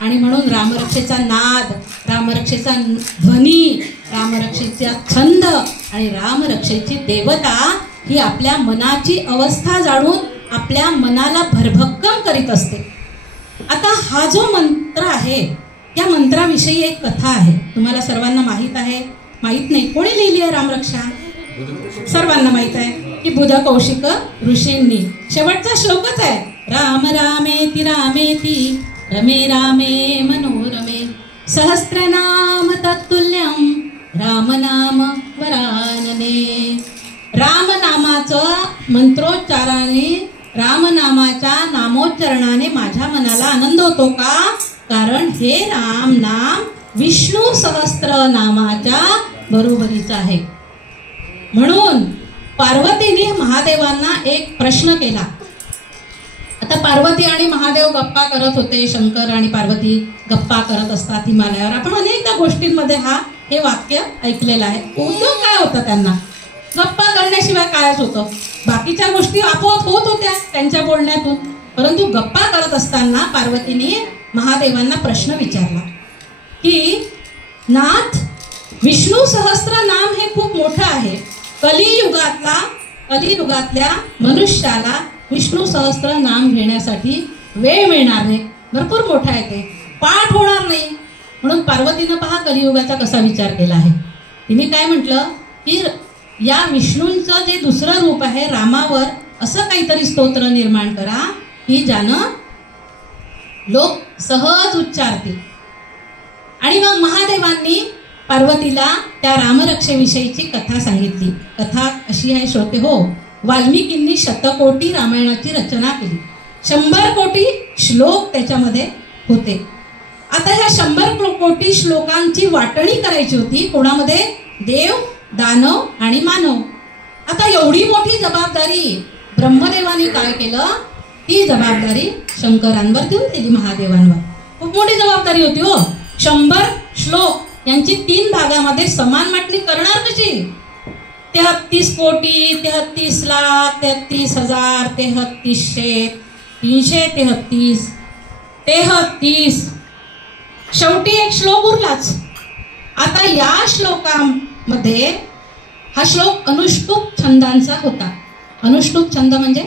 आणि म्हणून रामरक्षेचा नाद, रामरक्षेचा ध्वनी, रामरक्षेचा छंद आणि रामरक्षेची देवता ही आपल्या मनाची अवस्था जाणून आपल्या मनाला भरभक्कम करीत असते. आता हा जो मंत्र आहे, या मंत्राविषयी एक कथा आहे. तुम्हाला सर्वांना माहीत आहे? माहीत नाही? कोणी लिहिली आहे रामरक्षा? सर्वांना माहीत आहे की बुध कौशिक ऋषींनी. शेवटचा श्लोकच आहे, राम रामेति रामेति रमे रामे मनोरमे सहस्रनाम तत्तुल्यं रामनाम वरानने. रामनामाचं मंत्रोच्चाराने, रामनामाच्या नामोच्चारणाने माझ्या मनाला आनंद होतो का? कारण हे राम नाम विष्णू सहस्त्र नामाच्या बरोबरीचं आहे. म्हणून पार्वतीने महादेवांना एक प्रश्न केला. आता पार्वती आणि महादेव गप्पा करत होते. शंकर आणि पार्वती गप्पा करत असतात हिमालयावर. आपण अनेकदा गोष्टींमध्ये हे वाक्य ऐकलेलं आहे. उद्योग काय होतं त्यांना? गप्पा करण्याशिवाय कायच होतं? बाकीच्या गोष्टी आपोआप होत होत्या त्यांच्या बोलण्यातून. परंतु गप्पा करत असताना पार्वतीने महादेवांना प्रश्न विचारला की नाथ, विष्णू सहस्त्र नाम हे खूप मोठं आहे. कलियुगातल्या मनुष्याला विष्णू सहस्त्र नाम घेण्यासाठी वेळ मिळणार नाही. भरपूर मोठा आहे ते, पाठ होणार नाही. म्हणून पार्वतीनं पहा कलियुगाचा कसा विचार केला आहे. तिने काय म्हटलं की या विष्णूंचं जे दुसरं रूप आहे रामावर असं काहीतरी स्तोत्र निर्माण करा की ज्यानं लोक सहज उच्चारतील. आणि मग महादेवांनी पार्वतीला त्या रामरक्षेविषयीची कथा सांगितली. कथा अशी आहे श्रोते हो, वाल्मिकींनी शतकोटी रामायणाची रचना केली. 100 कोटी श्लोक त्याच्यामध्ये होते. आता ह्या 100 कोटी श्लोकांची वाटणी करायची होती. कोणामध्ये? देव, दानव आणि मानव. आता एवढी मोठी जबाबदारी ब्रह्मदेवानी काय केलं? ती जबाबदारी शंकरांवर देऊन दिली, महादेवांवर. खूप मोठी जबाबदारी होती हो. 100 श्लोक यांची 3 भागामध्ये समान वाटणी करणार कशी? 33 कोटी, 33 लाख, 33,000, 3300, 333, 33. शेवटी एक श्लोक उरलाच. आता या श्लोकामध्ये हा श्लोक अनुष्टुप छंदांचा होता. अनुष्टुप छंद म्हणजे